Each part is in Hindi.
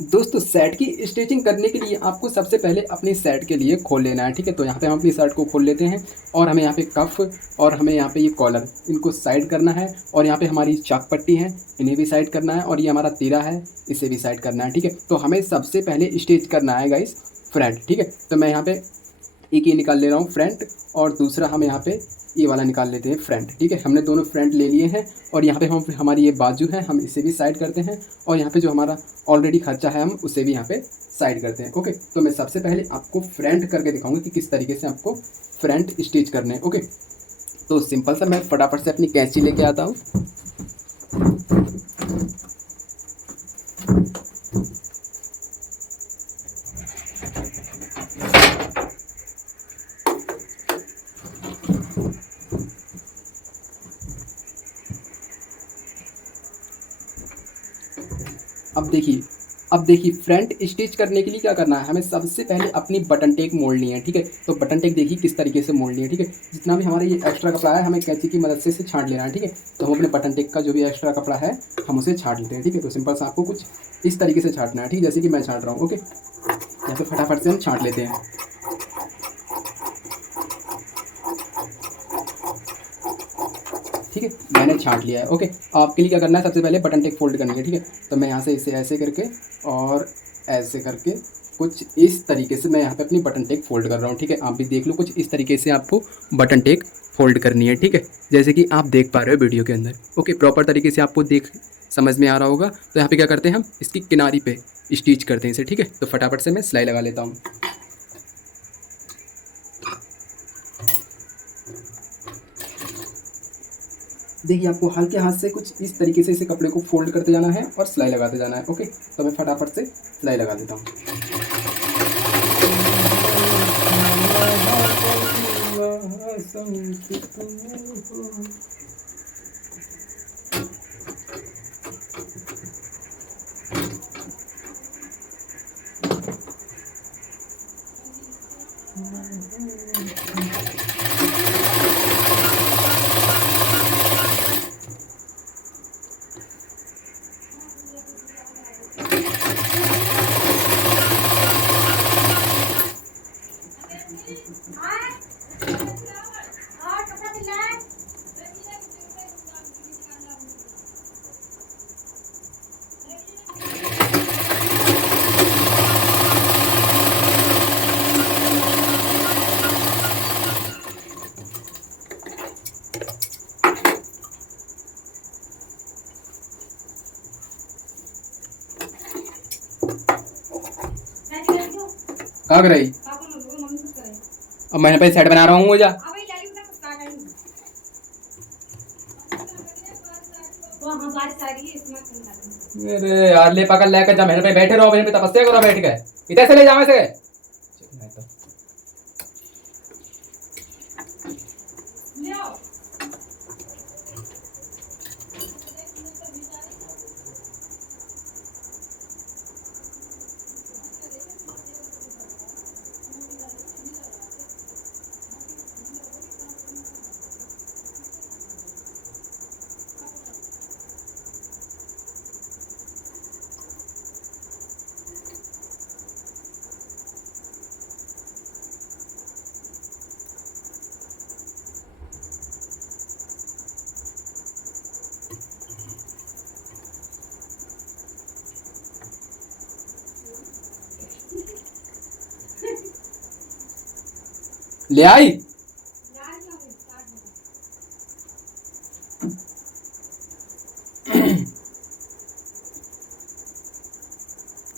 दोस्तों शर्ट की स्टिचिंग करने के लिए आपको सबसे पहले अपनी शर्ट के लिए खोल लेना है, ठीक है। तो यहाँ पे हम अपनी शर्ट को खोल लेते हैं और हमें यहाँ पे कफ और हमें यहाँ पे ये कॉलर इनको साइड करना है और यहाँ पे हमारी चाक पट्टी है, इन्हें भी साइड करना है और ये हमारा तीरा है, इसे भी साइड करना है, ठीक है। तो हमें सबसे पहले स्टिच करना है गाइस फ्रंट, ठीक है। तो मैं यहाँ पे एक ये निकाल ले रहा हूँ फ्रंट और दूसरा हम यहाँ पे ये वाला निकाल लेते हैं फ्रंट, ठीक है। हमने दोनों फ्रंट ले लिए हैं और यहाँ पे हम हमारी ये बाजू है, हम इसे भी साइड करते हैं और यहाँ पे जो हमारा ऑलरेडी खर्चा है हम उसे भी यहाँ पे साइड करते हैं। ओके, तो मैं सबसे पहले आपको फ्रंट करके दिखाऊंगा कि किस तरीके से आपको फ्रंट स्टिच करने हैं। ओके, तो सिंपल सा मैं फटाफट से अपनी कैंची लेके आता हूँ। अब देखिए फ्रंट स्टिच करने के लिए क्या करना है, हमें सबसे पहले अपनी बटन टेक मोड़नी है, ठीक है। तो बटन टेक देखिए किस तरीके से मोड़नी है, ठीक है। जितना भी हमारा ये एक्स्ट्रा कपड़ा है हमें कैंची की मदद से इसे छांट लेना है, ठीक है। तो हम अपने बटन टेक का जो भी एक्स्ट्रा कपड़ा है हम उसे छांट लेते हैं, ठीक है। तो सिंपल सा आपको कुछ इस तरीके से छांटना है, ठीक है, जैसे कि मैं छांट रहा हूँ। ओके, यहाँ पे फटाफट से हम छांट लेते हैं, ठीक है। मैंने छांट लिया है। ओके, आपके लिए क्या करना है, सबसे पहले बटन टेक फोल्ड करनी है, ठीक है। तो मैं यहाँ से इसे ऐसे करके और ऐसे करके कुछ इस तरीके से मैं यहाँ पे अपनी बटन टेक फोल्ड कर रहा हूँ, ठीक है। आप भी देख लो, कुछ इस तरीके से आपको बटन टेक फोल्ड करनी है, ठीक है, जैसे कि आप देख पा रहे हो वीडियो के अंदर। ओके, प्रॉपर तरीके से आपको देख समझ में आ रहा होगा। तो यहाँ पे क्या करते हैं, हम इसकी किनारी पे स्टिच करते हैं इसे, ठीक है। तो फटाफट से मैं सिलाई लगा लेता हूँ। देखिए आपको हल्के हाथ से कुछ इस तरीके से इसे कपड़े को फोल्ड करते जाना है और सिलाई लगाते जाना है। ओके, तो मैं फटाफट से सिलाई लगा देता हूँ। कहाँ कर रही, अब मैंने पहले सेट बना रहा हूँ जा। अरे यार ले पकड़ लेकर जा, मेरे पे बैठे रहो, मेरे पे तपस्या करो बैठ के, इधर से ले जाओ ऐसे। ले आई।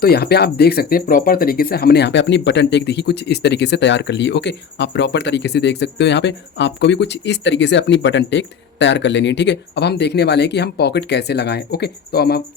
तो यहाँ पे आप देख सकते हैं प्रॉपर तरीके से हमने यहाँ पे अपनी बटन टेक देखी कुछ इस तरीके से तैयार कर ली है। ओके, आप प्रॉपर तरीके से देख सकते हो, यहाँ पे आपको भी कुछ इस तरीके से अपनी बटन टेक तैयार कर लेनी है, ठीक है। अब हम देखने वाले हैं कि हम पॉकेट कैसे लगाएं। ओके, तो हम अब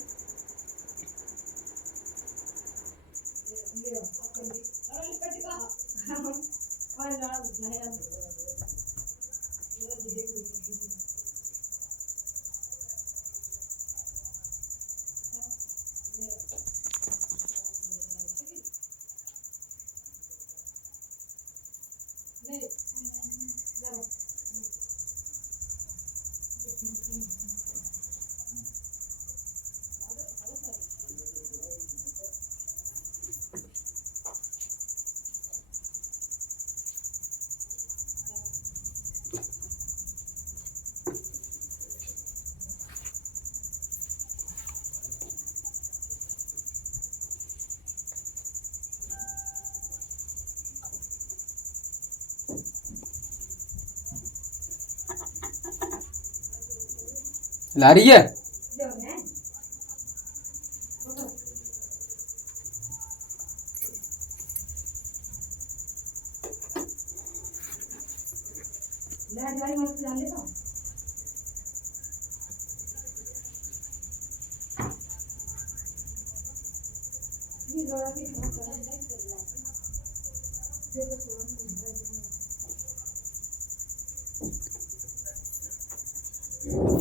ला रही है।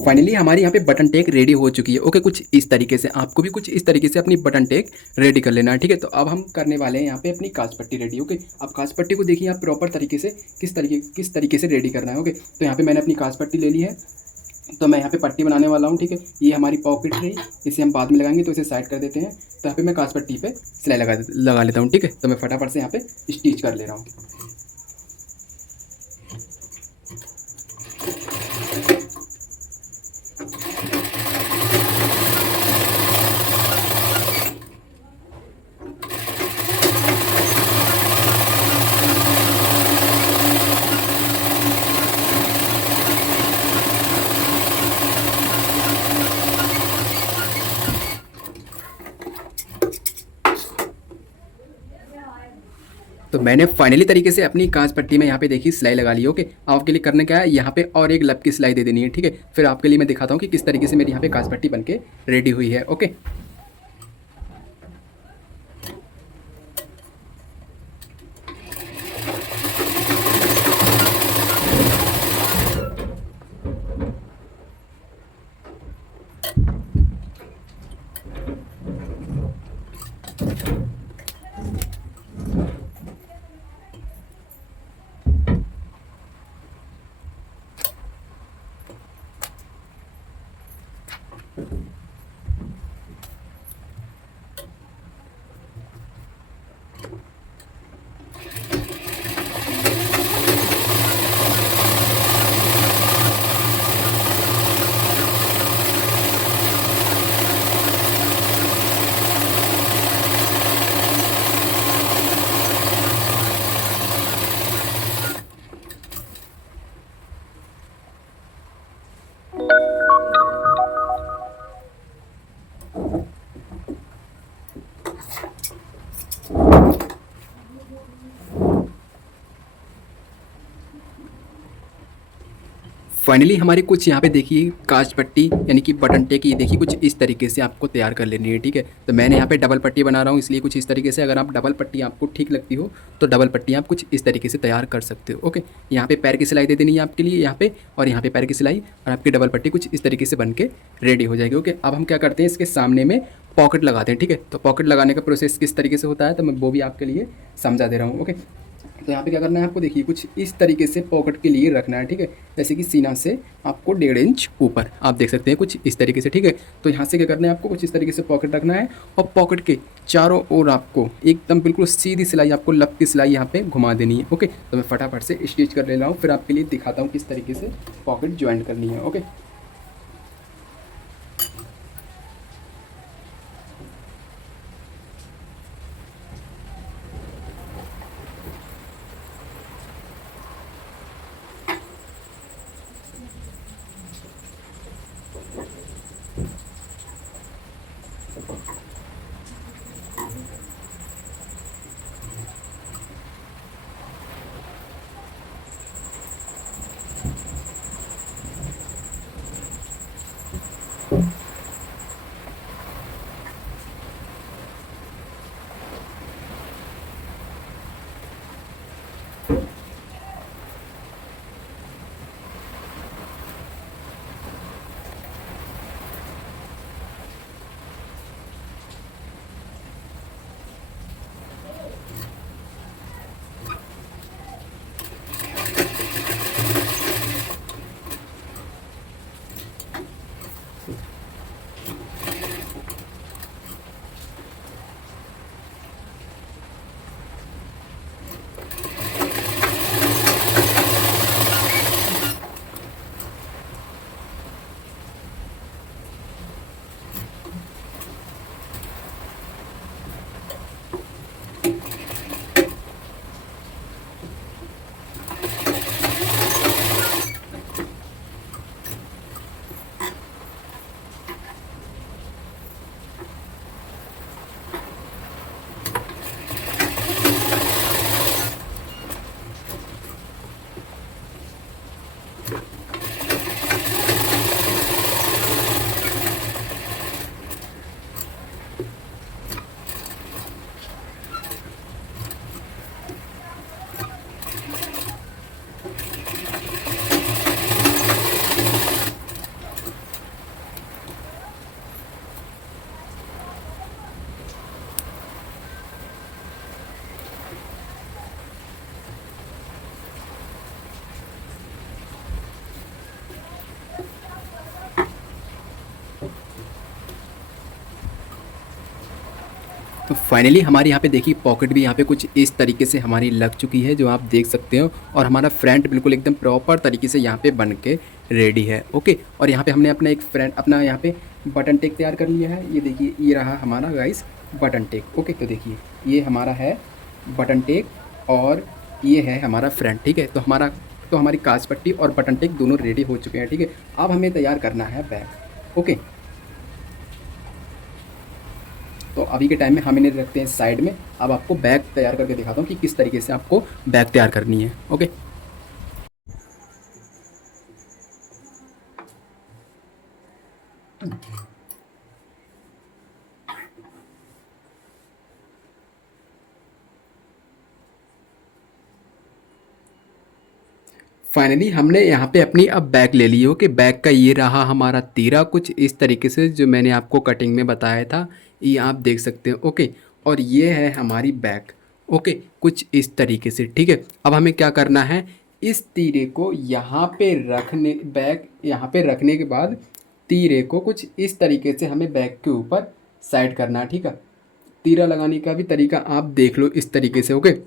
फाइनली हमारी यहाँ पे बटन टेक रेडी हो चुकी है। ओके, कुछ इस तरीके से आपको भी कुछ इस तरीके से अपनी बटन टेक रेडी कर लेना है। ठीक है, तो अब हम करने वाले हैं यहाँ पे अपनी कांच पट्टी रेडी। ओके, अब कांच पट्टी को देखिए आप प्रॉपर तरीके से किस तरीके से रेडी करना है। ओके, तो यहाँ पे मैंने अपनी कांच पट्टी ले ली है, तो मैं यहाँ पे पट्टी बनाने वाला हूँ। ठीक है, ये हमारी पॉकेट रही, इसे हम बाद में लगाएंगे, तो इसे साइड कर देते हैं। तो यहाँ पे मैं कांच पट्टी पे सिलाई लगा लेता हूँ। ठीक है, तो मैं फटाफट से यहाँ पे स्टिच कर ले रहा हूँ। तो मैंने फाइनली तरीके से अपनी कांच पट्टी में यहाँ पे देखी सिलाई लगा ली। ओके, आपके लिए करने क्या है, यहाँ पे और एक लब की सिलाई दे देनी है। ठीक है, फिर आपके लिए मैं दिखाता हूँ कि किस तरीके से मेरी यहाँ पे कांच पट्टी बन के रेडी हुई है। ओके, फाइनली हमारी कुछ यहाँ पे देखिए कांच पट्टी यानी कि बटन टेक, ये देखिए कुछ इस तरीके से आपको तैयार कर लेनी है। ठीक है, तो मैंने यहाँ पे डबल पट्टी बना रहा हूँ, इसलिए कुछ इस तरीके से, अगर आप डबल पट्टी आपको ठीक लगती हो तो डबल पट्टी आप कुछ इस तरीके से तैयार कर सकते हो। ओके, यहाँ पे पैर की सिलाई दे देनी है आपके लिए यहाँ पे, और यहाँ पे पैर की सिलाई, और आपकी डबल पट्टी कुछ इस तरीके से बन के रेडी हो जाएगी। ओके, अब हम क्या करते हैं, इसके सामने में पॉकेट लगाते हैं। ठीक है, तो पॉकेट लगाने का प्रोसेस किस तरीके से होता है तो मैं वो भी आपके लिए समझा दे रहा हूँ। ओके, तो यहाँ पे क्या करना है आपको, देखिए कुछ इस तरीके से पॉकेट के लिए रखना है। ठीक है, जैसे कि सीना से आपको 1.5 इंच ऊपर आप देख सकते हैं कुछ इस तरीके से। ठीक है, तो यहाँ से क्या करना है आपको, कुछ इस तरीके से पॉकेट रखना है, और पॉकेट के चारों ओर आपको एकदम बिल्कुल सीधी सिलाई, आपको लब की सिलाई यहाँ पे घुमा देनी है। ओके, तो मैं फटाफट से स्टिच कर ले रहा हूँ, फिर आपके लिए दिखाता हूँ किस तरीके से पॉकेट ज्वाइन करनी है। ओके, तो फाइनली हमारे यहाँ पे देखिए पॉकेट भी यहाँ पे कुछ इस तरीके से हमारी लग चुकी है, जो आप देख सकते हो। और हमारा फ्रंट बिल्कुल एकदम प्रॉपर तरीके से यहाँ पे बन के रेडी है। ओके, और यहाँ पे हमने अपना एक फ्रंट अपना यहाँ पे बटन टेक तैयार कर लिया है। ये देखिए, ये रहा हमारा गाइस बटन टेक। ओके, तो देखिए ये हमारा है बटन टेक और ये है हमारा फ्रंट। ठीक है, तो हमारी कांच पट्टी और बटन टेक दोनों रेडी हो चुके हैं। ठीक है, अब हमें तैयार करना है बैग। ओके, तो अभी के टाइम में हम इन्हें रखते हैं साइड में। अब आपको बैग तैयार करके दिखाता हूँ कि किस तरीके से आपको बैग तैयार करनी है। ओके, फाइनली हमने यहाँ पे अपनी अब बैग ले ली हो कि बैग का ये रहा हमारा तीरा कुछ इस तरीके से, जो मैंने आपको कटिंग में बताया था, ये आप देख सकते हो। ओके, और ये है हमारी बैग। ओके, कुछ इस तरीके से। ठीक है, अब हमें क्या करना है, इस तीरे को यहाँ पे रखने, बैग यहाँ पे रखने के बाद तीरे को कुछ इस तरीके से हमें बैग के ऊपर साइड करना है। ठीक है, तीरा लगाने का भी तरीका आप देख लो इस तरीके से। ओके,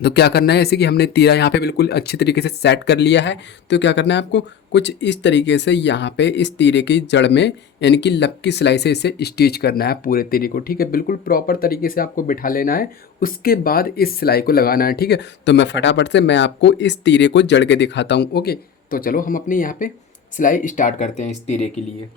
तो क्या करना है, जैसे कि हमने तीरा यहाँ पे बिल्कुल अच्छी तरीके से सेट कर लिया है, तो क्या करना है आपको, कुछ इस तरीके से यहाँ पे इस तीरे की जड़ में यानी कि लब की सिलाई से इसे स्टिच करना है पूरे तीरे को। ठीक है, बिल्कुल प्रॉपर तरीके से आपको बिठा लेना है, उसके बाद इस सिलाई को लगाना है। ठीक है, तो मैं फटाफट से मैं आपको इस तीरे को जड़ के दिखाता हूँ। ओके, तो चलो हम अपने यहाँ पे सिलाई स्टार्ट करते हैं इस तीरे के लिए।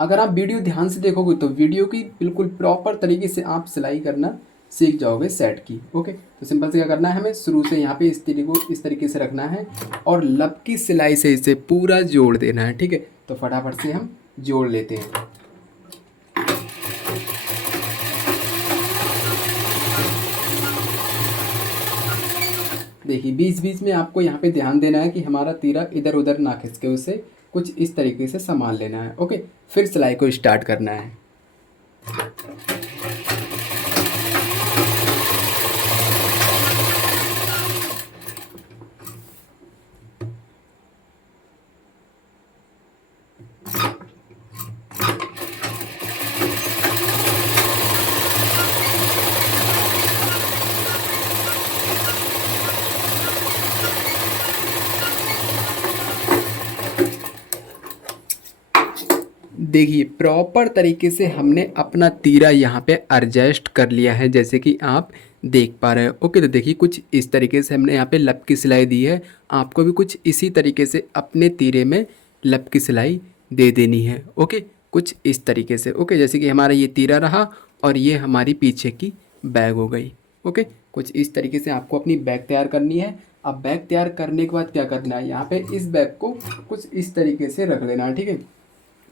अगर आप वीडियो ध्यान से देखोगे तो वीडियो की बिल्कुल प्रॉपर तरीके से आप सिलाई करना सीख जाओगे सेट की। ओके, तो सिंपल से क्या करना है, हमें शुरू से यहाँ पे इस तीरे को इस तरीके से रखना है और लब की सिलाई से इसे पूरा जोड़ देना है। ठीक है, तो फटाफट से हम जोड़ लेते हैं। देखिए बीच बीच में आपको यहाँ पे ध्यान देना है कि हमारा तीरा इधर उधर ना खिसके, उसे कुछ इस तरीके से संभाल लेना है। ओके, फिर सिलाई को स्टार्ट करना है। देखिए प्रॉपर तरीके से हमने अपना तीरा यहाँ पे एडजस्ट कर लिया है, जैसे कि आप देख पा रहे हो। ओके, तो देखिए कुछ इस तरीके से हमने यहाँ पे लब की सिलाई दी है। आपको भी कुछ इसी तरीके से अपने तीरे में लब की सिलाई दे देनी है। ओके, कुछ इस तरीके से। ओके, जैसे कि हमारा ये तीरा रहा और ये हमारी पीछे की बैग हो गई। ओके, कुछ इस तरीके से आपको अपनी बैग तैयार करनी है। अब बैग तैयार करने के बाद क्या करना है, यहाँ पे इस बैग को कुछ इस तरीके से रख लेना है। ठीक है,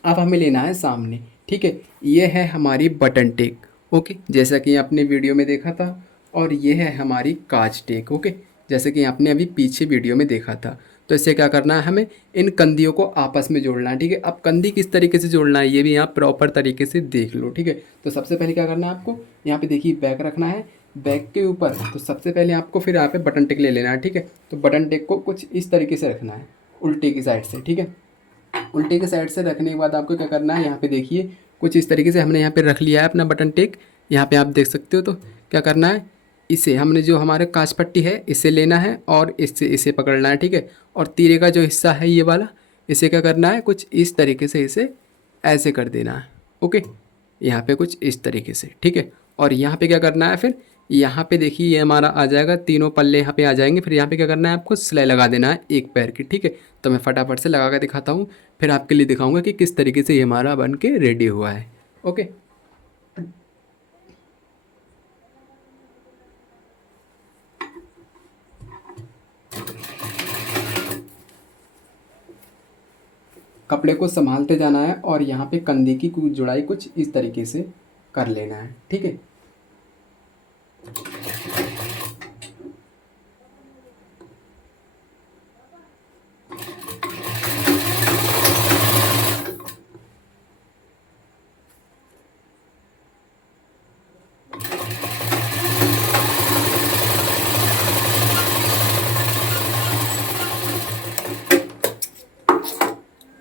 अब हमें लेना है सामने। ठीक है, ये है हमारी बटन टेक। ओके, जैसा कि आपने वीडियो में देखा था, और ये है हमारी कांच टेक। ओके, जैसे कि आपने अभी पीछे वीडियो में देखा था। तो इससे क्या करना है, हमें इन कंधियों को आपस में जोड़ना है। ठीक है, अब कंधी किस तरीके से जोड़ना है ये भी आप प्रॉपर तरीके से देख लो। ठीक है, तो सबसे पहले क्या करना है आपको, यहाँ पे देखिए बैग रखना है, बैग के ऊपर तो सबसे पहले आपको फिर यहाँ पे बटन टेक ले लेना है। ठीक है, तो बटन टेक को कुछ इस तरीके से रखना है, उल्टे की साइड से। ठीक है, उल्टे के साइड से रखने के बाद आपको क्या करना है, यहाँ पे देखिए कुछ इस तरीके से हमने यहाँ पे रख लिया है अपना बटन टेक। यहाँ पे आप देख सकते हो। तो क्या करना है, इसे हमने जो हमारे कांच पट्टी है इसे लेना है और इससे इसे पकड़ना है। ठीक है, और तीरे का जो हिस्सा है ये वाला, इसे क्या करना है, कुछ इस तरीके से इसे ऐसे कर देना है। ओके, यहाँ पे कुछ इस तरीके से। ठीक है, और यहाँ पे क्या करना है, फिर यहाँ पे देखिए ये हमारा आ जाएगा, तीनों पल्ले यहाँ पे आ जाएंगे। फिर यहाँ पे क्या करना है, आपको सिलाई लगा देना है एक पैर की। ठीक है, तो मैं फटाफट से लगा कर दिखाता हूँ, फिर आपके लिए दिखाऊंगा कि किस तरीके से ये हमारा बन के रेडी हुआ है। ओके, कपड़े को संभालते जाना है और यहाँ पे कंधे की कुछ जुड़ाई कुछ इस तरीके से कर लेना है। ठीक है,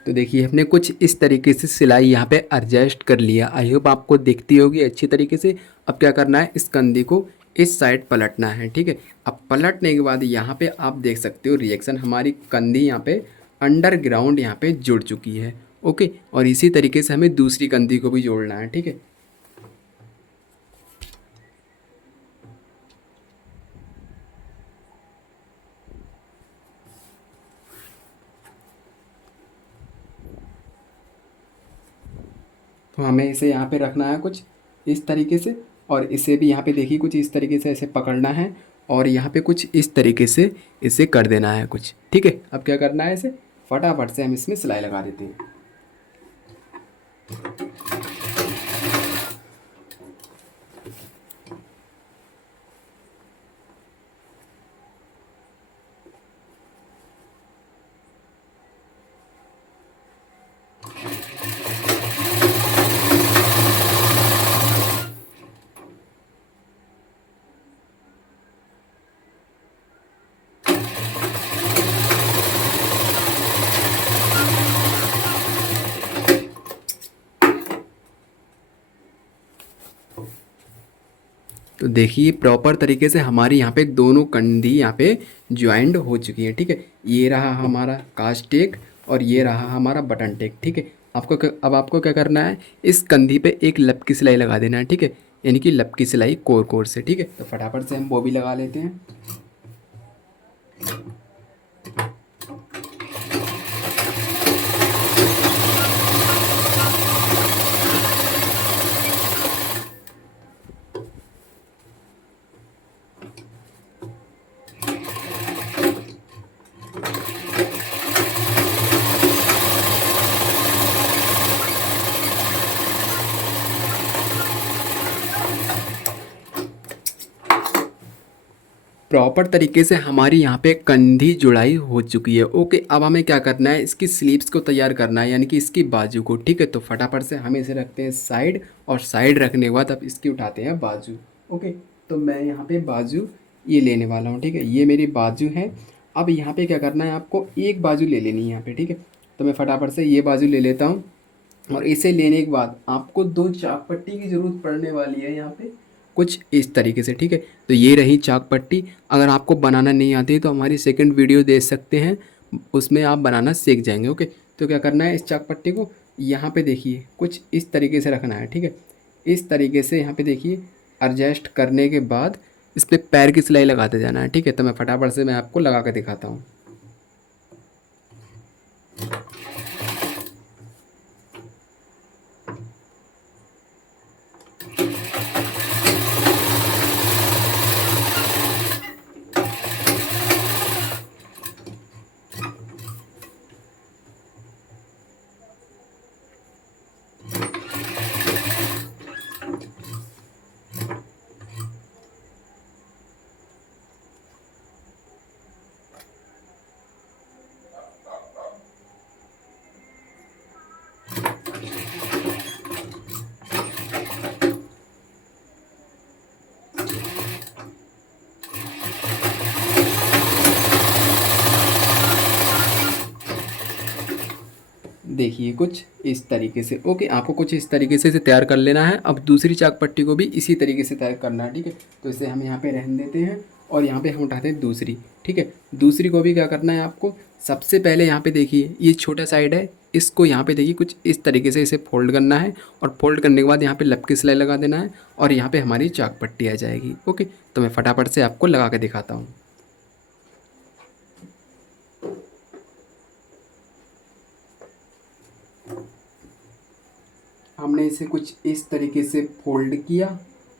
तो देखिए हमने कुछ इस तरीके से सिलाई यहाँ पे एडजस्ट कर लिया। आई होप आपको दिखती होगी अच्छी तरीके से। अब क्या करना है, इस कंधी को इस साइड पलटना है, ठीक है। अब पलटने के बाद यहाँ पे आप देख सकते हो रिएक्शन, हमारी कंधी यहाँ पे अंडरग्राउंड यहाँ पे जुड़ चुकी है। ओके, और इसी तरीके से हमें दूसरी कंधी को भी जोड़ना है, ठीक है। तो हमें इसे यहाँ पे रखना है कुछ इस तरीके से, और इसे भी यहाँ पे देखिए कुछ इस तरीके से ऐसे पकड़ना है, और यहाँ पे कुछ इस तरीके से इसे कर देना है कुछ, ठीक है। अब क्या करना है, इसे फटाफट से हम इसमें सिलाई लगा देते हैं। तो देखिए प्रॉपर तरीके से हमारी यहाँ पे दोनों कंधी यहाँ पे ज्वाइंट हो चुकी है, ठीक है। ये रहा हमारा कास्ट टेक और ये रहा हमारा बटन टेक, ठीक है। अब आपको क्या करना है, इस कंधी पे एक लपकी सिलाई लगा देना है, ठीक है। यानी कि लपकी सिलाई कोर कोर से, ठीक है। तो फटाफट से हम वो भी लगा लेते हैं। प्रॉपर तरीके से हमारी यहाँ पे कंधी जुड़ाई हो चुकी है। ओके, अब हमें क्या करना है, इसकी स्लीव्स को तैयार करना है, यानी कि इसकी बाजू को, ठीक है। तो फटाफट से हम इसे रखते हैं साइड, और साइड रखने के बाद अब इसकी उठाते हैं बाजू। ओके, तो मैं यहाँ पे बाजू ये लेने वाला हूँ, ठीक है। ये मेरी बाजू है। अब यहाँ पे क्या करना है, आपको एक बाजू ले लेनी है यहाँ पे, ठीक है। तो मैं फटाफट से ये बाजू ले लेता हूँ, और इसे लेने के बाद आपको दो चाक पट्टी की ज़रूरत पड़ने वाली है यहाँ पे, कुछ इस तरीके से, ठीक है। तो ये रही चाक पट्टी। अगर आपको बनाना नहीं आती तो हमारी सेकंड वीडियो देख सकते हैं, उसमें आप बनाना सीख जाएंगे। ओके, तो क्या करना है, इस चाक पट्टी को यहाँ पे देखिए कुछ इस तरीके से रखना है, ठीक है। इस तरीके से यहाँ पे देखिए एडजस्ट करने के बाद इस पर पैर की सिलाई लगाते जाना है, ठीक है। तो मैं फटाफट से मैं आपको लगा कर दिखाता हूँ। देखिए कुछ इस तरीके से। ओके, आपको कुछ इस तरीके से इसे तैयार कर लेना है। अब दूसरी चाक पट्टी को भी इसी तरीके से तैयार करना है, ठीक है। तो इसे हम यहाँ पे रहने देते हैं, और यहाँ पे हम उठाते हैं दूसरी, ठीक है। दूसरी को भी क्या करना है आपको, सबसे पहले यहाँ पे देखिए ये छोटा साइड है, इसको यहाँ पे देखिए कुछ इस तरीके से इसे फोल्ड करना है, और फोल्ड करने के बाद यहाँ पे लपकी सिलाई लगा देना है, और यहाँ पे हमारी चाक पट्टी आ जाएगी। ओके, तो मैं फटाफट से आपको लगा के दिखाता हूँ। हमने इसे कुछ इस तरीके से फोल्ड किया,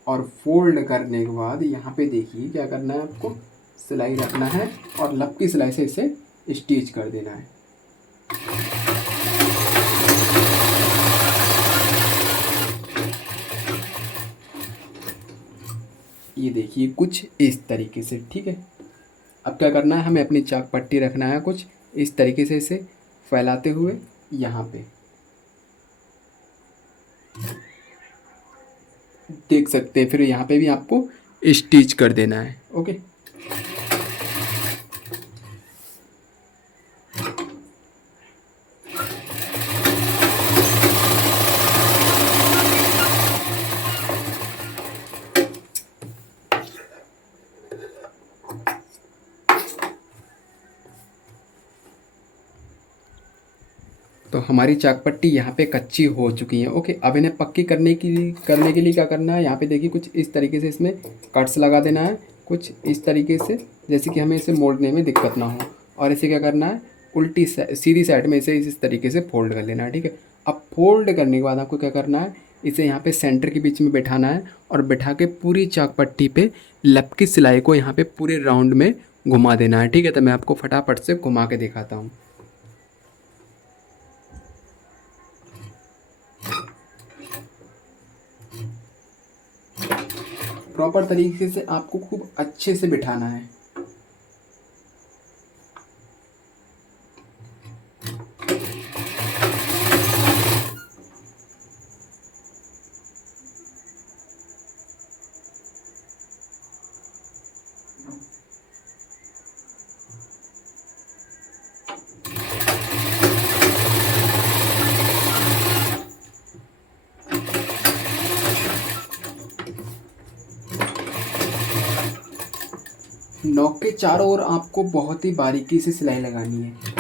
और फोल्ड करने के बाद यहाँ पे देखिए क्या करना है, आपको सिलाई रखना है, और लपकी सिलाई से इसे स्टिच कर देना है। ये देखिए कुछ इस तरीके से, ठीक है। अब क्या करना है, हमें अपनी चाक पट्टी रखना है कुछ इस तरीके से, इसे फैलाते हुए यहाँ पे देख सकते हैं। फिर यहाँ पे भी आपको स्टिच कर देना है। ओके, तो हमारी चाक पट्टी यहाँ पे कच्ची हो चुकी है। ओके, अब इन्हें पक्की करने के लिए क्या करना है, यहाँ पे देखिए कुछ इस तरीके से इसमें कट्स लगा देना है, कुछ इस तरीके से, जैसे कि हमें इसे मोड़ने में दिक्कत ना हो। और इसे क्या करना है, उल्टी सीधी साइड में इसे इस तरीके से फोल्ड कर लेना है। ठीक है, अब फोल्ड करने के बाद आपको क्या करना है, इसे यहाँ पे सेंटर के बीच में बैठाना है और बैठा के पूरी चाक पट्टी पे लब की सिलाई को यहाँ पे पूरे राउंड में घुमा देना है। ठीक है, तो मैं आपको फटाफट से घुमा के दिखाता हूँ। प्रॉपर तरीके से आपको खूब अच्छे से बिठाना है। नोक के चारों ओर आपको बहुत ही बारीकी से सिलाई लगानी है।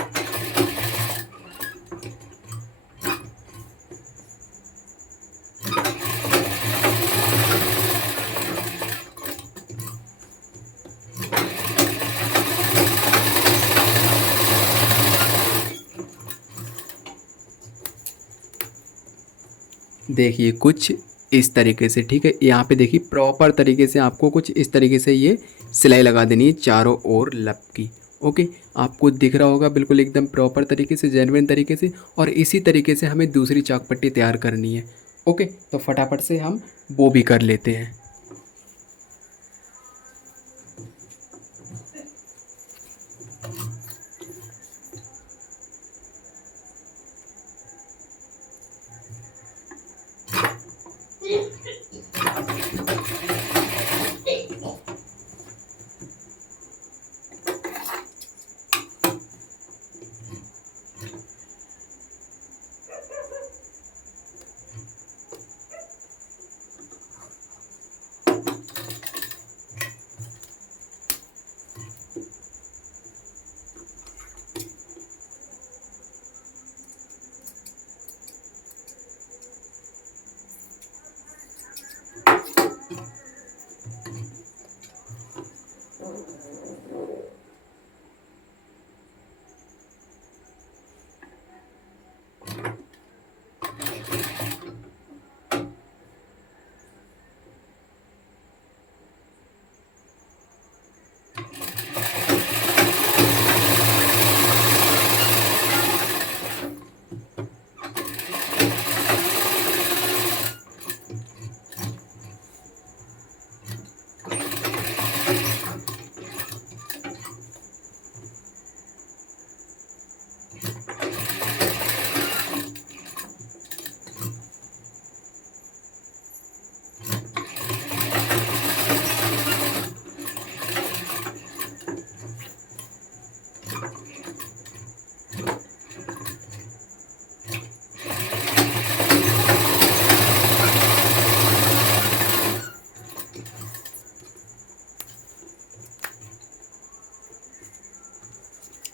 देखिए कुछ इस तरीके से। ठीक है, यहाँ पे देखिए प्रॉपर तरीके से आपको कुछ इस तरीके से ये सिलाई लगा देनी है चारों ओर लब की। ओके, आपको दिख रहा होगा बिल्कुल एकदम प्रॉपर तरीके से, जेन्युइन तरीके से। और इसी तरीके से हमें दूसरी चाक पट्टी तैयार करनी है। ओके, तो फटाफट से हम वो भी कर लेते हैं।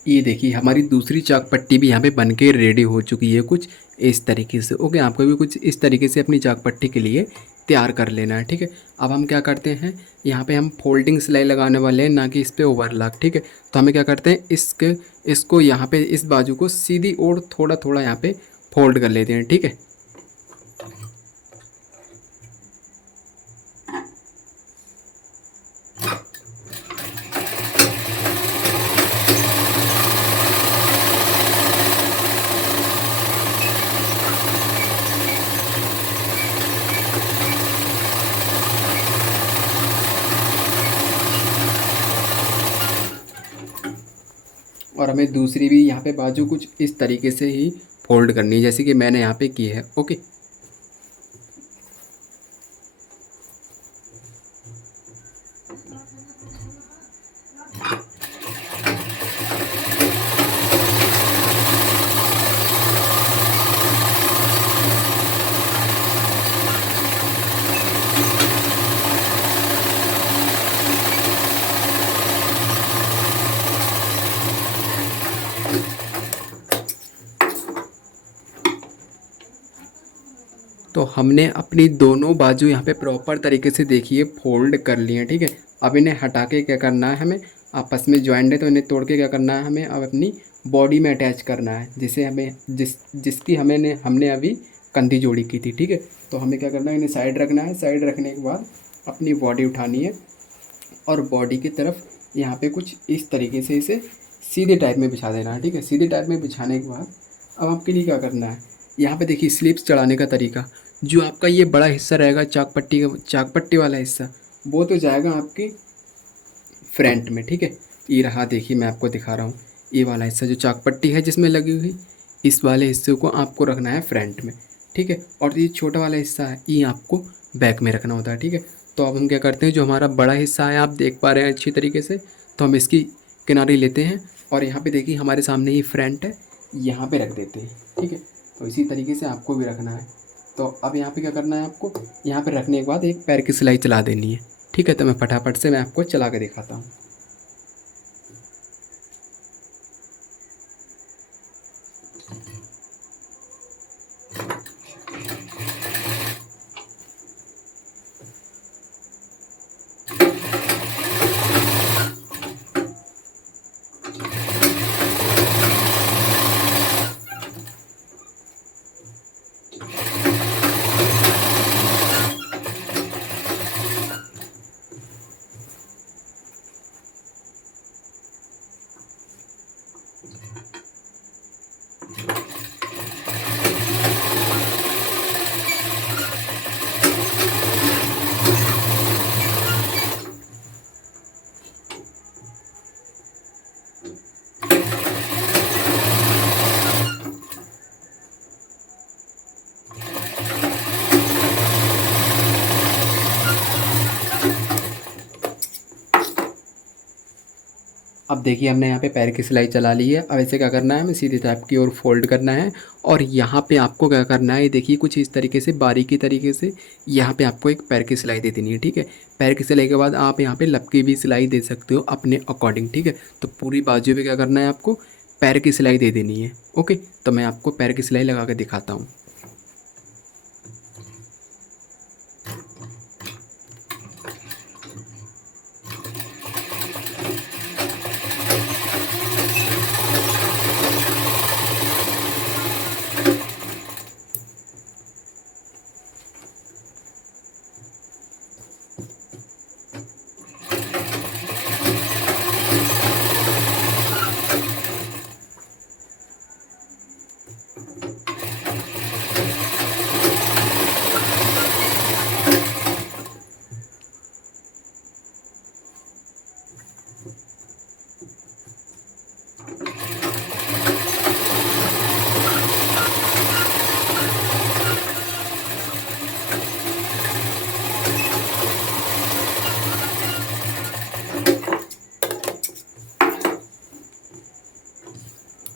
ये देखिए हमारी दूसरी चाक पट्टी भी यहाँ पे बन के रेडी हो चुकी है कुछ इस तरीके से। ओके, आपको भी कुछ इस तरीके से अपनी चाक पट्टी के लिए तैयार कर लेना है। ठीक है, अब हम क्या करते हैं, यहाँ पे हम फोल्डिंग सिलाई लगाने वाले हैं, ना कि इस पर ओवरलॉक। ठीक है, तो हमें क्या करते हैं, इसको यहाँ पे इस बाजू को सीधी और थोड़ा थोड़ा यहाँ पे फोल्ड कर लेते हैं। ठीक है, और हमें दूसरी भी यहाँ पे बाजू कुछ इस तरीके से ही फोल्ड करनी है, जैसे कि मैंने यहाँ पे की है। ओके, तो हमने अपनी दोनों बाजू यहाँ पे प्रॉपर तरीके से देखिए फोल्ड कर लिए हैं, ठीक है। अब इन्हें हटा के क्या करना है, हमें आपस में जॉइंट है तो इन्हें तोड़ के क्या करना है, हमें अब अपनी बॉडी में अटैच करना है, जिसे हमें जिसकी हमने अभी कंधी जोड़ी की थी, ठीक है। तो हमें क्या करना है, इन्हें साइड रखना है। साइड रखने के बाद अपनी बॉडी उठानी है और बॉडी की तरफ यहाँ पे कुछ इस तरीके से इसे सीधे टाइप में बिछा देना है, ठीक है। सीधे टाइप में बिछाने के बाद अब आपके लिए क्या करना है, यहाँ पे देखिए स्लिप्स चढ़ाने का तरीका। जो आपका ये बड़ा हिस्सा रहेगा चाक पट्टी वाला हिस्सा, वो तो जाएगा आपकी फ्रंट में, ठीक है। ये रहा, देखिए मैं आपको दिखा रहा हूँ। ये वाला हिस्सा जो चाक पट्टी है जिसमें लगी हुई, इस वाले हिस्से को आपको रखना है फ्रंट में, ठीक है। और ये छोटा वाला हिस्सा है, ये आपको बैक में रखना होता है, ठीक है। तो अब हम क्या करते हैं, जो हमारा बड़ा हिस्सा है आप देख पा रहे हैं अच्छी तरीके से, तो हम इसकी किनारे लेते हैं और यहाँ पे देखिए हमारे सामने ही फ्रंट है, यहाँ पे रख देते हैं, ठीक है। तो इसी तरीके से आपको भी रखना है। तो अब यहाँ पे क्या करना है, आपको यहाँ पे रखने के बाद एक पैर की सिलाई चला देनी है, ठीक है। तो मैं फटाफट से मैं आपको चला के दिखाता हूँ। अब देखिए हमने यहाँ पे पैर की सिलाई चला ली है। अब ऐसे क्या करना है, हमें सीधे टाइप की ओर फोल्ड करना है और यहाँ पे आपको क्या करना है, ये देखिए कुछ इस तरीके से बारीकी तरीके से यहाँ पे आपको एक पैर की सिलाई दे देनी है, ठीक है। पैर की सिलाई के बाद आप यहाँ पे लपकी भी सिलाई दे सकते हो अपने अकॉर्डिंग, ठीक है। तो पूरी बाजू पे क्या करना है, आपको पैर की सिलाई दे देनी है, ओके। तो मैं आपको पैर की सिलाई लगा के दिखाता हूँ।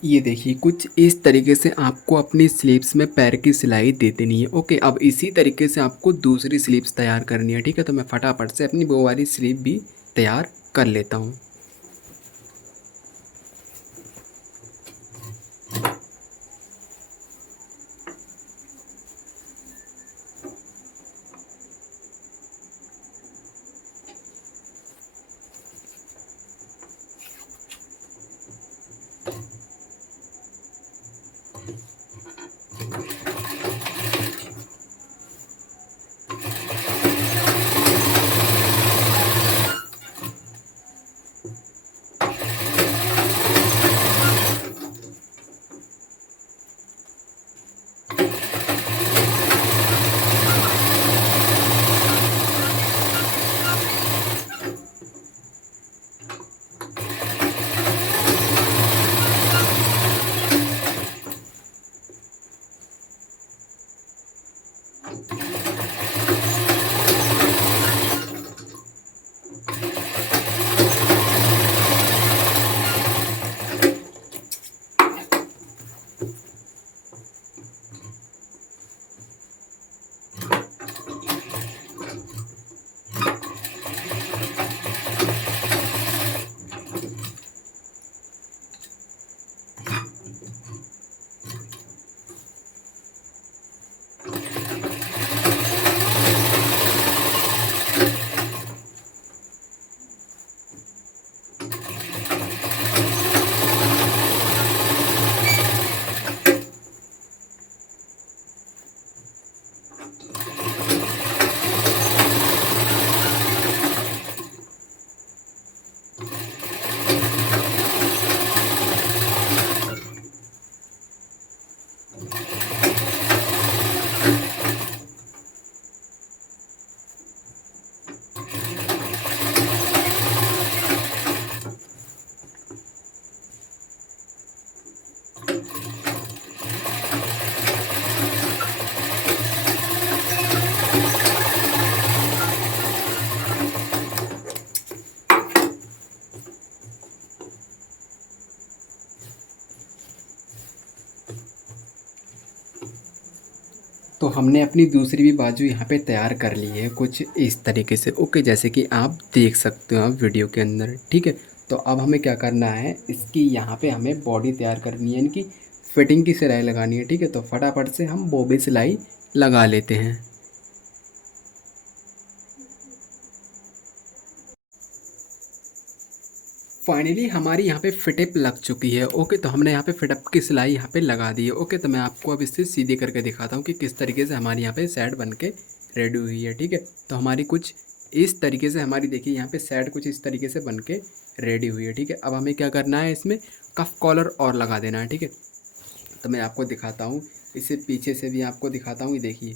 ये देखिए कुछ इस तरीके से आपको अपनी स्लीव्स में पैर की सिलाई दे देनी है, ओके। अब इसी तरीके से आपको दूसरी स्लीव्स तैयार करनी है, ठीक है। तो मैं फटाफट से अपनी वो वाली स्लीव भी तैयार कर लेता हूँ। तो हमने अपनी दूसरी भी बाजू यहाँ पे तैयार कर ली है कुछ इस तरीके से। ओके, जैसे कि आप देख सकते हो आप वीडियो के अंदर, ठीक है। तो अब हमें क्या करना है, इसकी यहाँ पे हमें बॉडी तैयार करनी है, इनकी फिटिंग की सिलाई लगानी है, ठीक है। तो फटाफट से हम बॉबी सिलाई लगा लेते हैं। फाइनली हमारी यहाँ पे फिटअप लग चुकी है। ओके, तो हमने यहाँ पे फिटअप की सिलाई यहाँ पे लगा दी है। ओके, तो मैं आपको अब इससे सीधी करके दिखाता हूँ कि किस तरीके से हमारी यहाँ पे सेट बन के रेडी हुई है, ठीक है। तो हमारी कुछ इस तरीके से हमारी देखिए यहाँ पे सेट कुछ इस तरीके से बन के रेडी हुई है, ठीक है। अब हमें क्या करना है, इसमें कफ कॉलर और लगा देना है, ठीक है। तो मैं आपको दिखाता हूँ, इसे पीछे से भी आपको दिखाता हूँ। ये देखिए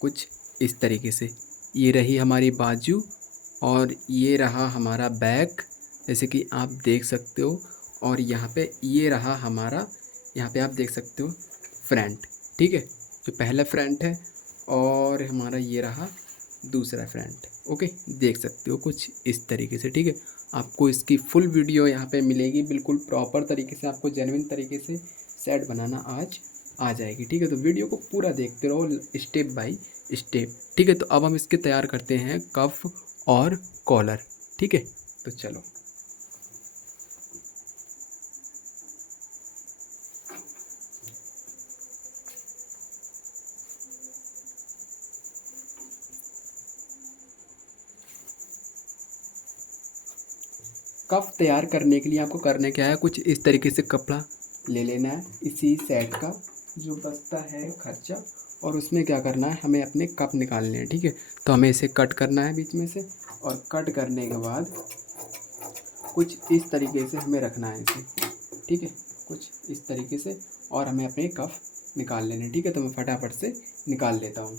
कुछ इस तरीके से, ये रही हमारी बाजू और ये रहा हमारा बैक, जैसे कि आप देख सकते हो। और यहाँ पे ये रहा हमारा, यहाँ पे आप देख सकते हो फ्रंट, ठीक है। जो पहला फ्रंट है और हमारा ये रहा दूसरा फ्रंट। ओके, देख सकते हो कुछ इस तरीके से, ठीक है। आपको इसकी फुल वीडियो यहाँ पे मिलेगी, बिल्कुल प्रॉपर तरीके से आपको जेन्युइन तरीके से सेट बनाना आज आ जाएगी, ठीक है। तो वीडियो को पूरा देखते रहो स्टेप बाय स्टेप, ठीक है। तो अब हम इसके तैयार करते हैं कफ और कॉलर, ठीक है। तो चलो, कफ तैयार करने के लिए आपको करना क्या है, कुछ इस तरीके से कपड़ा ले लेना है, इसी सेट का जो बचता है खर्चा, और उसमें क्या करना है, हमें अपने कप निकालने हैं, ठीक है। तो हमें इसे कट करना है बीच में से, और कट करने के बाद कुछ इस तरीके से हमें रखना है इसे, ठीक है। कुछ इस तरीके से, और हमें अपने कफ निकाल लेने हैं, ठीक है। तो मैं फटाफट से निकाल लेता हूँ।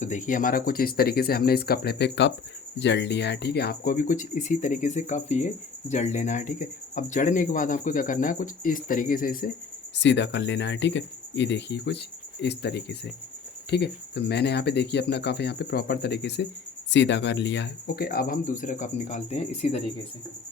तो देखिए हमारा कुछ इस तरीके से हमने इस कपड़े पे कप जड़ लिया है, ठीक है। आपको भी कुछ इसी तरीके से कप ये जड़ लेना है, ठीक है। अब जड़ने के बाद आपको क्या करना है, कुछ इस तरीके से इसे सीधा कर लेना है, ठीक है। ये देखिए कुछ इस तरीके से, ठीक है। तो मैंने यहाँ पे देखिए अपना कप यहाँ पे प्रॉपर तरीके से सीधा कर लिया है। ओके, अब हम दूसरा कप निकालते हैं इसी तरीके से।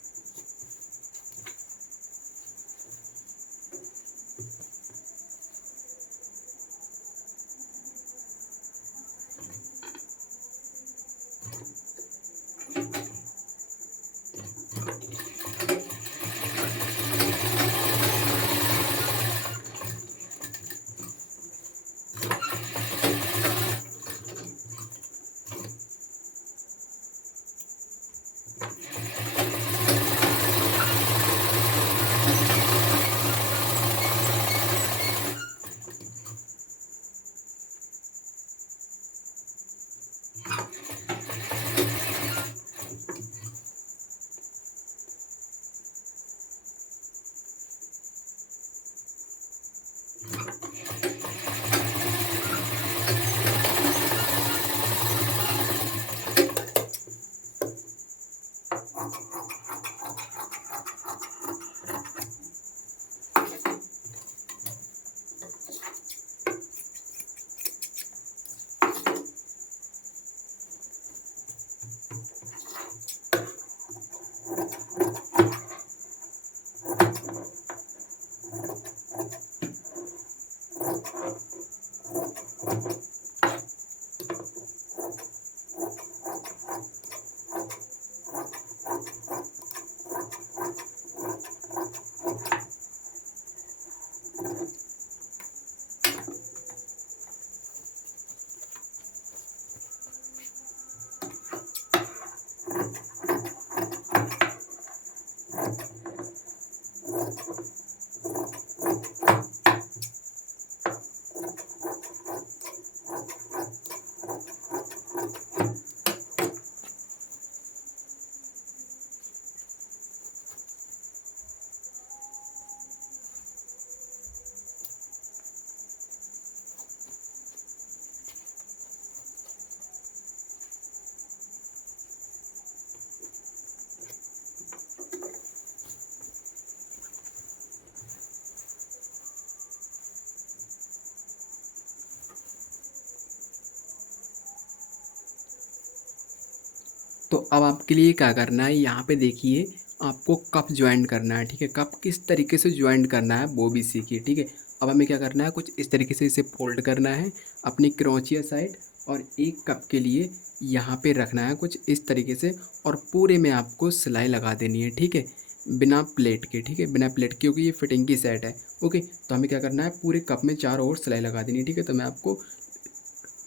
तो अब आपके लिए क्या करना है, यहाँ पे देखिए आपको कप ज्वाइन करना है, ठीक है। कप किस तरीके से ज्वाइन करना है वो भी सीखिए, ठीक है। अब हमें क्या करना है, कुछ इस तरीके से इसे फोल्ड करना है अपनी क्रोचिया साइड, और एक कप के लिए यहाँ पे रखना है कुछ इस तरीके से, और पूरे में आपको सिलाई लगा देनी है, ठीक है, बिना प्लेट के, ठीक है, बिना प्लेट के, क्योंकि ये फिटिंग की सेट है। ओके, तो हमें क्या करना है, पूरे कप में चारों ओर सिलाई लगा देनी है, ठीक है। तो मैं आपको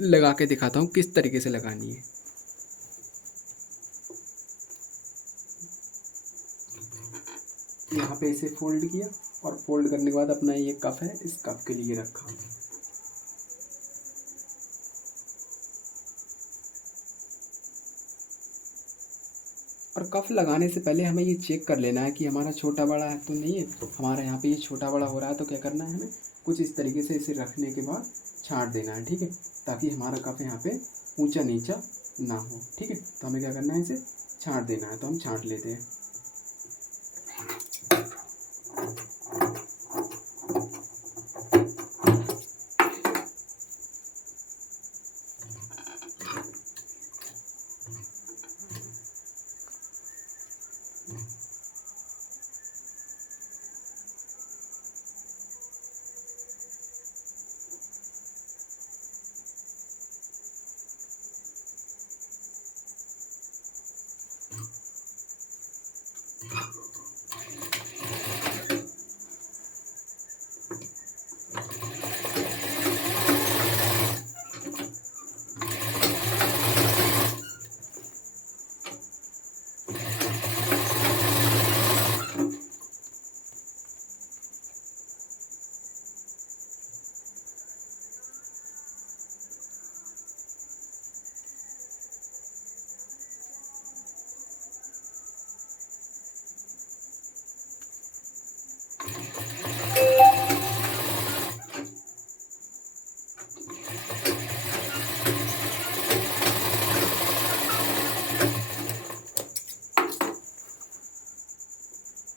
लगा के दिखाता हूँ किस तरीके से लगानी है। यहाँ पे इसे फोल्ड किया, और फोल्ड करने के बाद अपना ये कप है, इस कप के लिए रखा। और कफ लगाने से पहले हमें ये चेक कर लेना है कि हमारा छोटा बड़ा है तो नहीं है। हमारा यहाँ पे ये छोटा बड़ा हो रहा है, तो क्या करना है, हमें कुछ इस तरीके से इसे रखने के बाद छांट देना है, ठीक है, ताकि हमारा कफ यहाँ पे ऊंचा नीचा ना हो, ठीक है। तो हमें क्या करना है, इसे छांट देना है, तो हम छांट लेते हैं।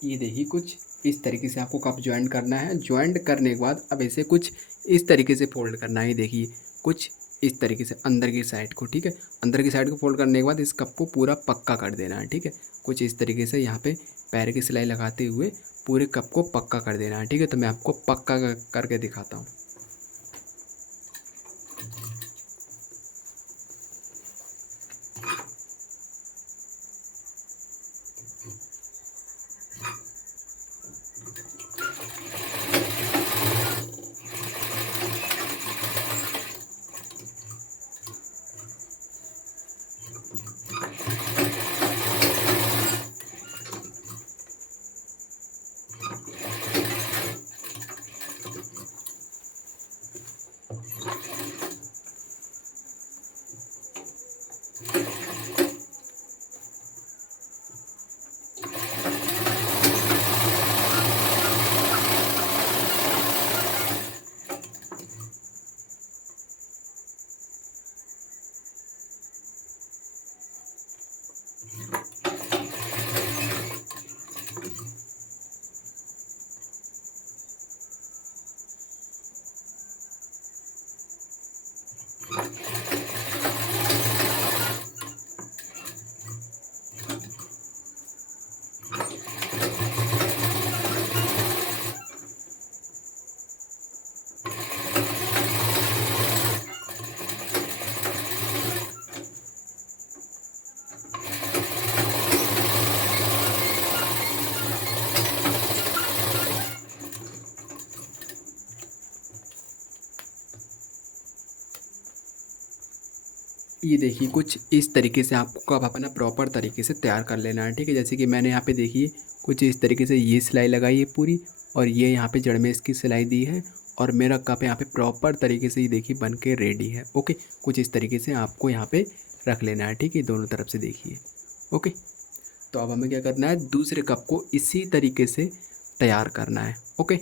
ये देखिए कुछ इस तरीके से आपको कप ज्वाइंट करना है। ज्वाइंट करने के बाद अब इसे कुछ इस तरीके से फोल्ड करना है। ये देखिए कुछ इस तरीके से अंदर की साइड को, ठीक है। अंदर की साइड को फोल्ड करने के बाद इस कप को पूरा पक्का कर देना है, ठीक है। कुछ इस तरीके से यहाँ पे पैर की सिलाई लगाते हुए पूरे कप को पक्का कर देना है, ठीक है। तो मैं आपको पक्का करके दिखाता हूँ। ये देखिए कुछ इस तरीके से आपको अब अपना प्रॉपर तरीके से तैयार कर लेना है, ठीक है। जैसे कि मैंने यहाँ पे देखिए कुछ इस तरीके से ये सिलाई लगाई है पूरी, और ये यहाँ पे जड़ में इसकी सिलाई दी है, और मेरा कप यहाँ पे प्रॉपर तरीके से ये देखिए बन के रेडी है। ओके, कुछ इस तरीके से आपको यहाँ पे रख लेना है, ठीक है, दोनों तरफ से देखिए। ओके, तो अब हमें क्या करना है, दूसरे कप को इसी तरीके से तैयार करना है। ओके,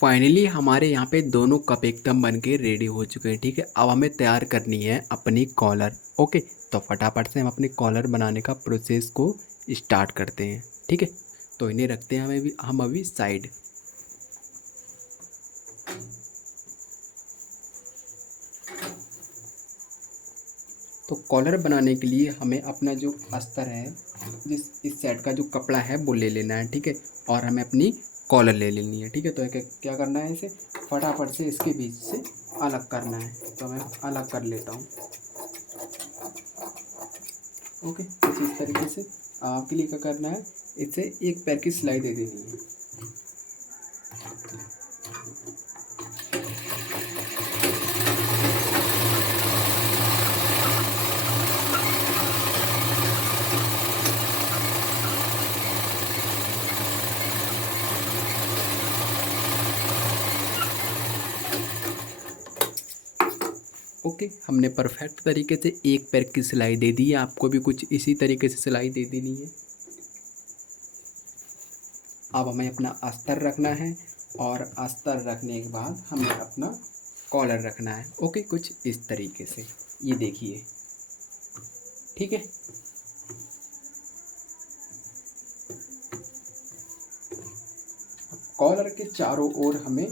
फाइनली हमारे यहाँ पे दोनों कप एकदम बन के रेडी हो चुके हैं। ठीक है, अब हमें तैयार करनी है अपनी कॉलर। ओके, तो फटाफट से हम अपनी कॉलर बनाने का प्रोसेस को स्टार्ट करते हैं। ठीक है, तो इन्हें रखते हैं हम अभी साइड। तो कॉलर बनाने के लिए हमें अपना जो अस्तर है, इस सेट का जो कपड़ा है वो ले लेना है। ठीक है, और हमें अपनी कॉलर ले लेनी है। ठीक है, तो क्या करना है, इसे फटाफट से इसके बीच से अलग करना है। तो मैं अलग कर लेता हूँ। ओके, कुछ इस तरीके से आपके लिए क्या करना है, इसे एक पैर की सिलाई दे देनी है। ओके, हमने परफेक्ट तरीके से एक पैर की सिलाई दे दी है। आपको भी कुछ इसी तरीके से सिलाई दे देनी है। अब हमें अपना अस्तर रखना है और अस्तर रखने के बाद हमें अपना कॉलर रखना है। ओके, कुछ इस तरीके से, ये देखिए। ठीक है, कॉलर के चारों ओर हमें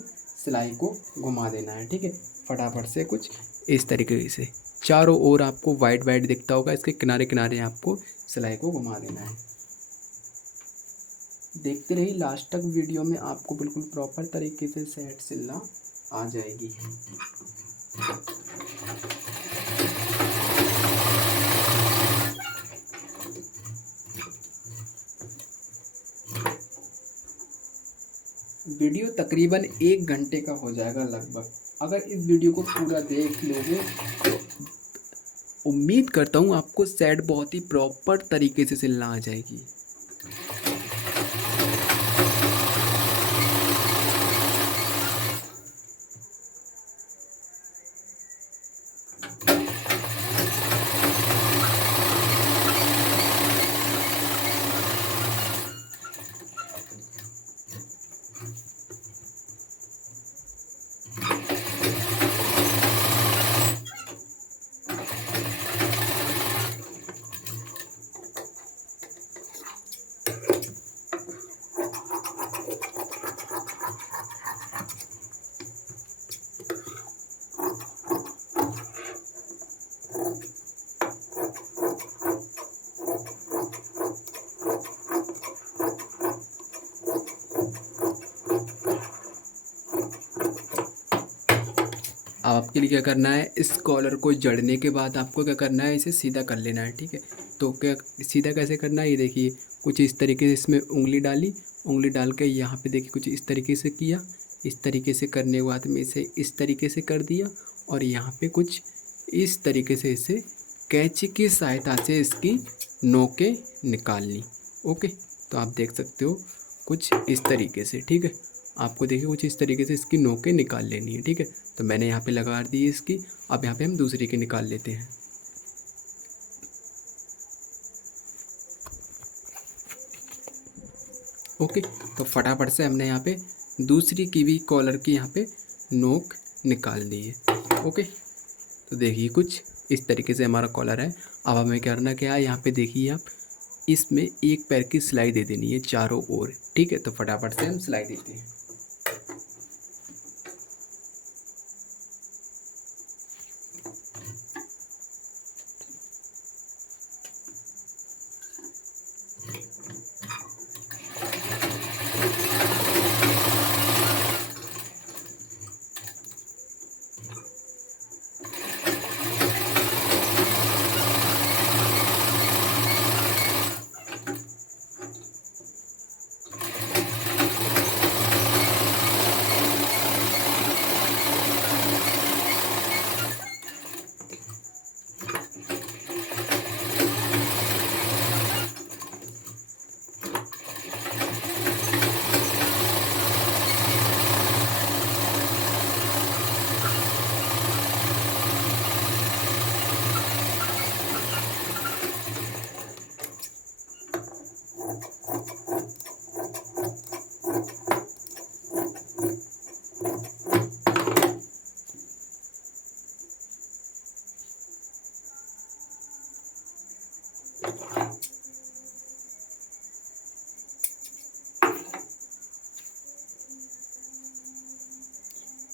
सिलाई को घुमा देना है। ठीक है, फटाफट से कुछ इस तरीके से चारों ओर आपको वाइट वाइट दिखता होगा, इसके किनारे किनारे आपको सिलाई को घुमा देना है। देखते रहिए लास्ट तक वीडियो में, आपको बिल्कुल प्रॉपर तरीके से सेट सिलना आ जाएगी। वीडियो तकरीबन 1 घंटे का हो जाएगा लगभग। अगर इस वीडियो को पूरा देख लोगे तो उम्मीद करता हूँ आपको सेट बहुत ही प्रॉपर तरीके से सिलना आ जाएगी। अब आपके लिए क्या करना है, इस कॉलर को जड़ने के बाद आपको क्या करना है, इसे सीधा कर लेना है, ठीक है। तो क्या सीधा कैसे करना है, ये देखिए कुछ इस तरीके से इसमें उंगली डाली, उंगली डाल के यहाँ पे देखिए कुछ इस तरीके से किया, इस तरीके से करने के बाद में इसे इस तरीके से कर दिया, और यहाँ पे कुछ इस तरीके से इसे कैंची की सहायता से इसकी नोकें निकाल ली। ओके, तो आप देख सकते हो कुछ इस तरीके से, ठीक है। आपको देखिए कुछ इस तरीके से इसकी नोकें निकाल लेनी है, ठीक है। तो मैंने यहाँ पे लगा दी है इसकी। अब यहाँ पे हम दूसरी की निकाल लेते हैं। ओके, तो फटाफट से हमने यहाँ पे दूसरी की भी कॉलर की यहाँ पे नोक निकाल दी है। ओके, तो देखिए कुछ इस तरीके से हमारा कॉलर है। अब हमें करना क्या है, यहाँ पे देखिए आप, इसमें एक पैर की सिलाई दे देनी है चारों ओर, ठीक है। तो फटाफट से हम सिलाई देते हैं।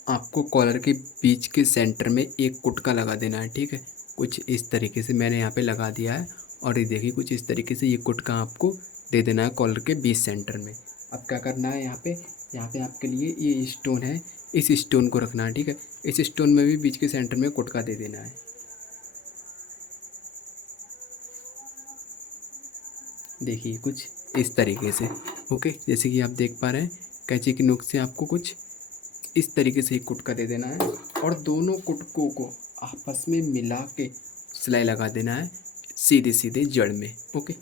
आपको कॉलर के बीच के सेंटर में एक कुटका लगा देना है, ठीक है। कुछ इस तरीके से मैंने यहाँ पे लगा दिया है, और ये देखिए कुछ इस तरीके से ये कुटका आपको दे देना है कॉलर के बीच सेंटर में। अब क्या करना है, यहाँ पे आपके लिए ये स्टोन है, इस स्टोन को रखना है, ठीक है। इस स्टोन में भी बीच के सेंटर में कुटका दे देना है। देखिए कुछ इस तरीके से। ओके, जैसे कि आप देख पा रहे हैं, कैंची की नोक से आपको कुछ इस तरीके से एक कुटका दे देना है, और दोनों कुटकों को आपस में मिला के सिलाई लगा देना है सीधे सीधे जड़ में। ओके,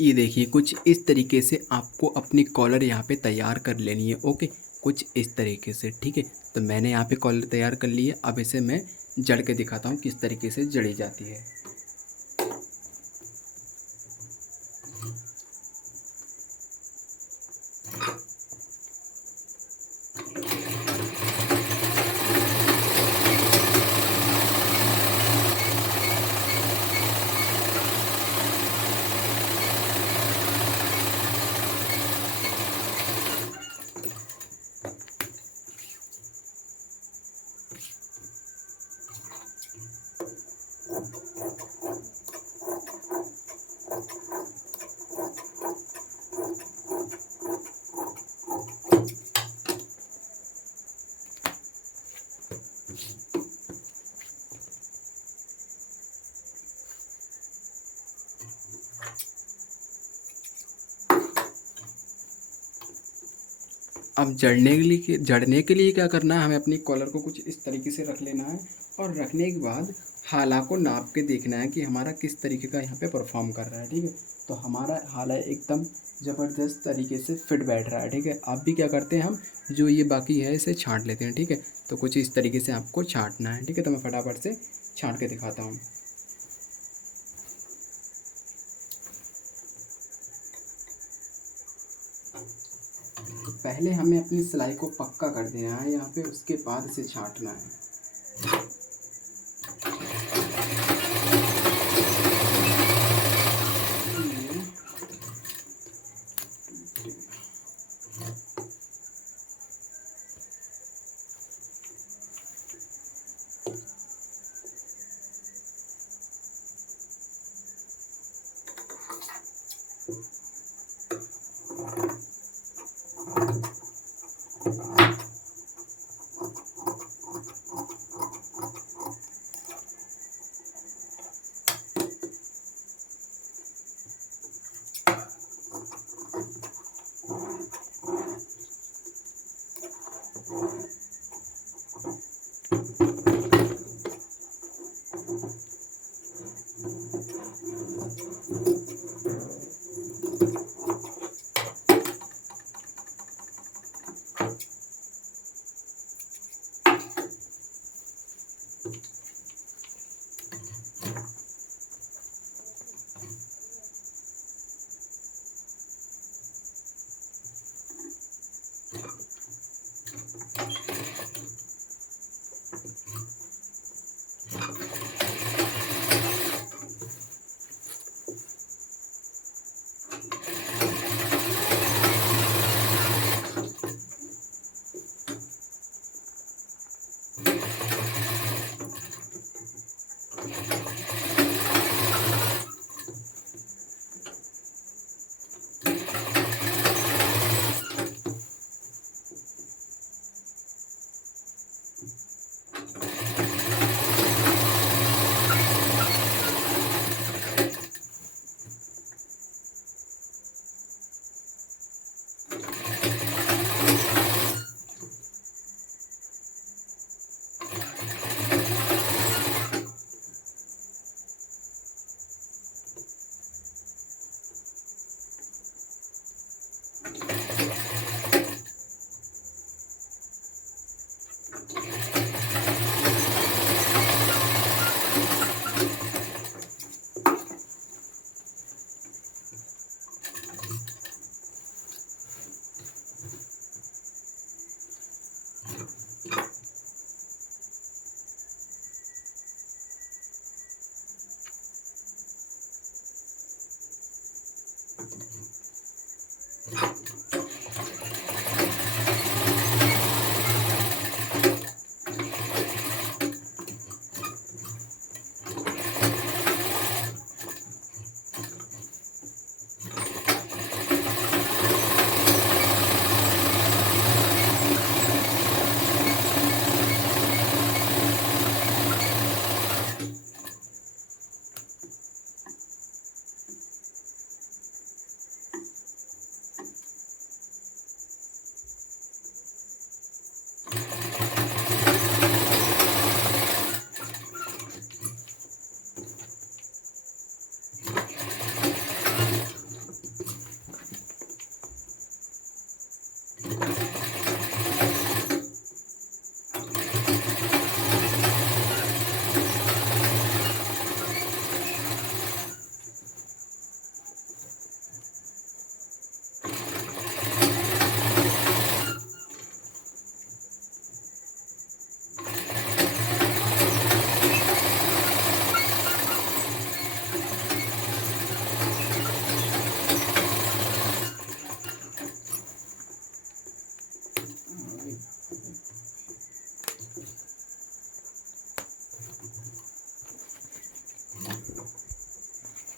ये देखिए कुछ इस तरीके से आपको अपनी कॉलर यहाँ पे तैयार कर लेनी है। ओके, कुछ इस तरीके से, ठीक है। तो मैंने यहाँ पे कॉलर तैयार कर ली है। अब इसे मैं जड़ के दिखाता हूँ किस तरीके से जड़ी जाती है। अब जड़ने के लिए क्या करना है, हमें अपनी कॉलर को कुछ इस तरीके से रख लेना है और रखने के बाद हाला को नाप के देखना है कि हमारा किस तरीके का यहाँ पे परफॉर्म कर रहा है, ठीक है। तो हमारा हाला एकदम ज़बरदस्त तरीके से फिट बैठ रहा है, ठीक है। आप भी क्या करते हैं, हम जो ये बाकी है इसे छाँट लेते हैं, ठीक है। तो कुछ इस तरीके से आपको छाँटना है, ठीक है। तो मैं फटाफट से छाँट के दिखाता हूँ। पहले हमें अपनी सिलाई को पक्का कर देना है यहाँ पे, उसके बाद इसे छाँटना है।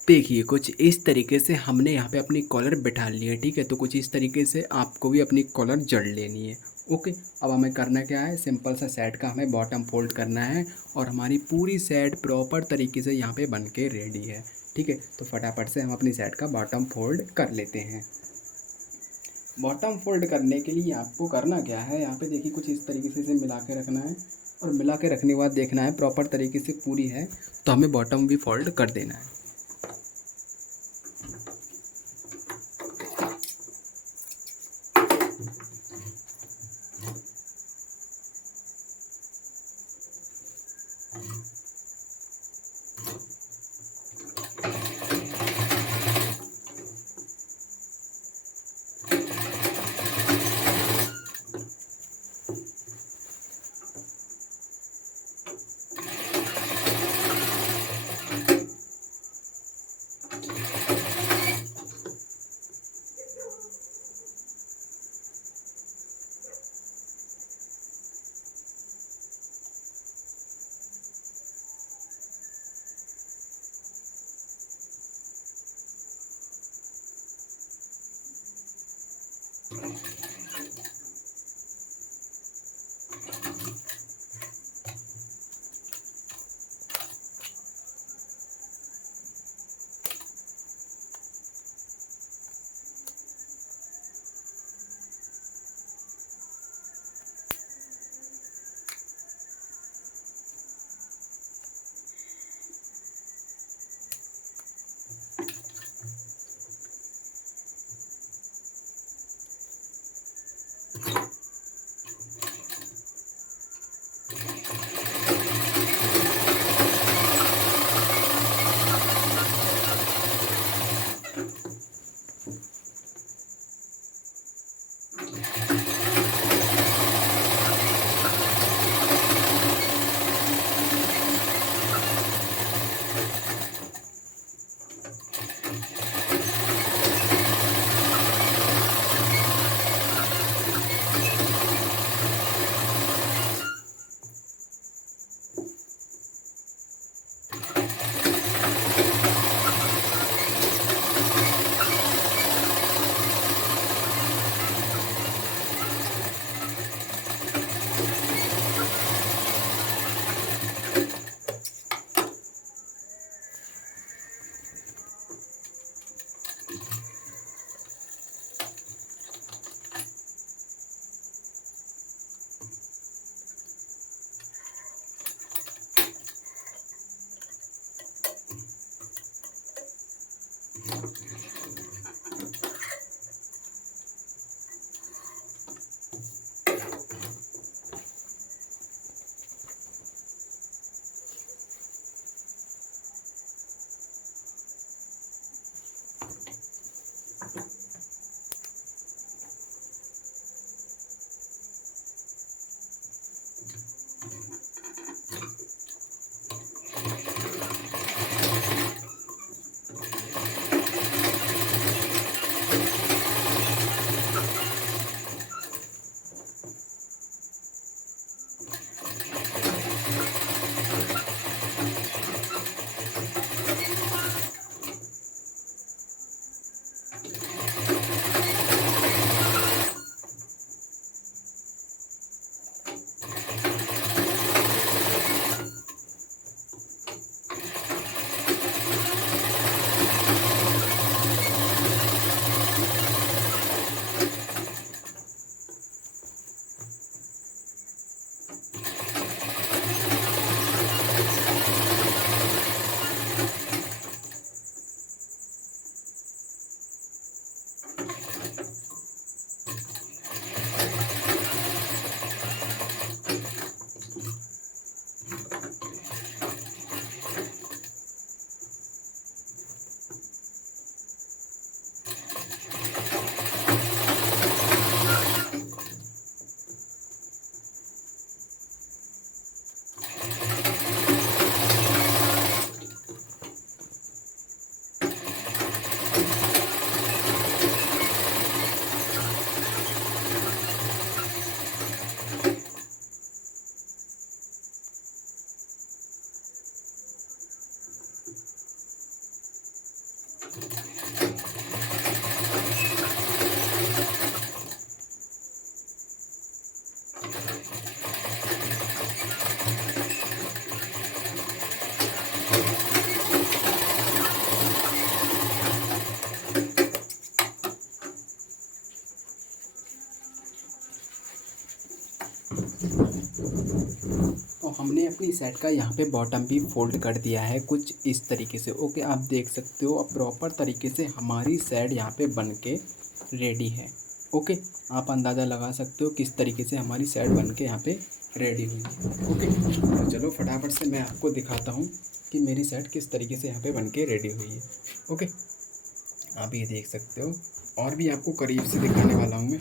देखिए कुछ इस तरीके से हमने यहाँ पे अपनी कॉलर बिठा ली है, ठीक है। तो कुछ इस तरीके से आपको भी अपनी कॉलर जड़ लेनी है। ओके, अब हमें करना क्या है, सिंपल सा सेट का हमें बॉटम फोल्ड करना है और हमारी पूरी सेट प्रॉपर तरीके से यहाँ पे बन के रेडी है, ठीक है। तो फटाफट से हम अपनी सेट का बॉटम फोल्ड कर लेते हैं। बॉटम फोल्ड करने के लिए आपको करना क्या है, यहाँ पे देखिए कुछ इस तरीके से इसे मिला के रखना है और मिला के रखने के बाद देखना है प्रॉपर तरीके से पूरी है, तो हमें बॉटम भी फोल्ड कर देना है। तो हमने अपनी सेट का यहाँ पे बॉटम भी फोल्ड कर दिया है कुछ इस तरीके से। ओके, आप देख सकते हो अब प्रॉपर तरीके से हमारी सेट यहाँ पे बन के रेडी है। ओके, आप अंदाज़ा लगा सकते हो किस तरीके से हमारी सेट बन के यहाँ पे रेडी हुई है। ओके, तो चलो फटाफट से मैं आपको दिखाता हूँ कि मेरी सेट किस तरीके से यहाँ पे बन के रेडी हुई है। ओके, आप ये देख सकते हो और भी आपको करीब से दिखाने वाला हूँ मैं।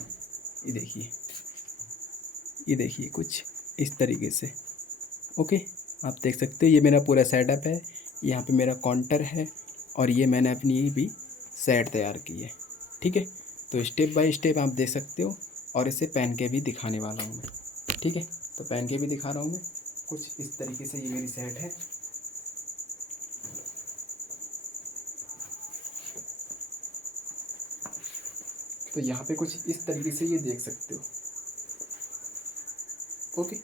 ये देखिए कुछ इस तरीके से। ओके, आप देख सकते हो ये मेरा पूरा सेटअप है, यहाँ पे मेरा काउंटर है और ये मैंने अपनी भी सेट तैयार की है। ठीक है, तो स्टेप बाय स्टेप आप देख सकते हो और इसे पहन के भी दिखाने वाला हूँ मैं। ठीक है, तो पहन के भी दिखा रहा हूँ मैं। कुछ इस तरीके से ये मेरी सेट है। तो यहाँ पे कुछ इस तरीके से ये देख सकते हो। ओके,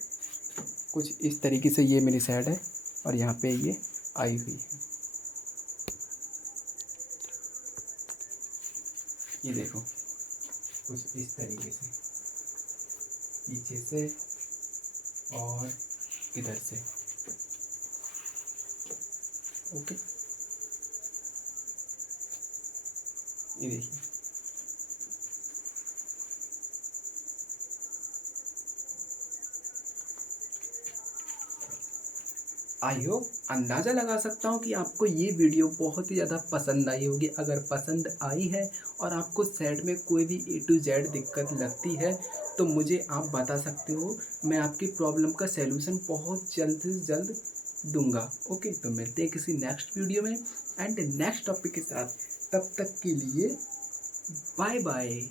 कुछ इस तरीके से ये मेरी सेट है और यहाँ पे ये आई हुई है। ये देखो कुछ इस तरीके से पीछे से और इधर से। ओके, ये देखिए। आई होप अंदाज़ा लगा सकता हूँ कि आपको ये वीडियो बहुत ही ज़्यादा पसंद आई होगी। अगर पसंद आई है और आपको सेट में कोई भी A to Z दिक्कत लगती है तो मुझे आप बता सकते हो। मैं आपकी प्रॉब्लम का सलूशन बहुत जल्द से जल्द दूंगा। ओके, तो मिलते हैं किसी नेक्स्ट वीडियो में एंड नेक्स्ट टॉपिक के साथ। तब तक के लिए बाय बाय।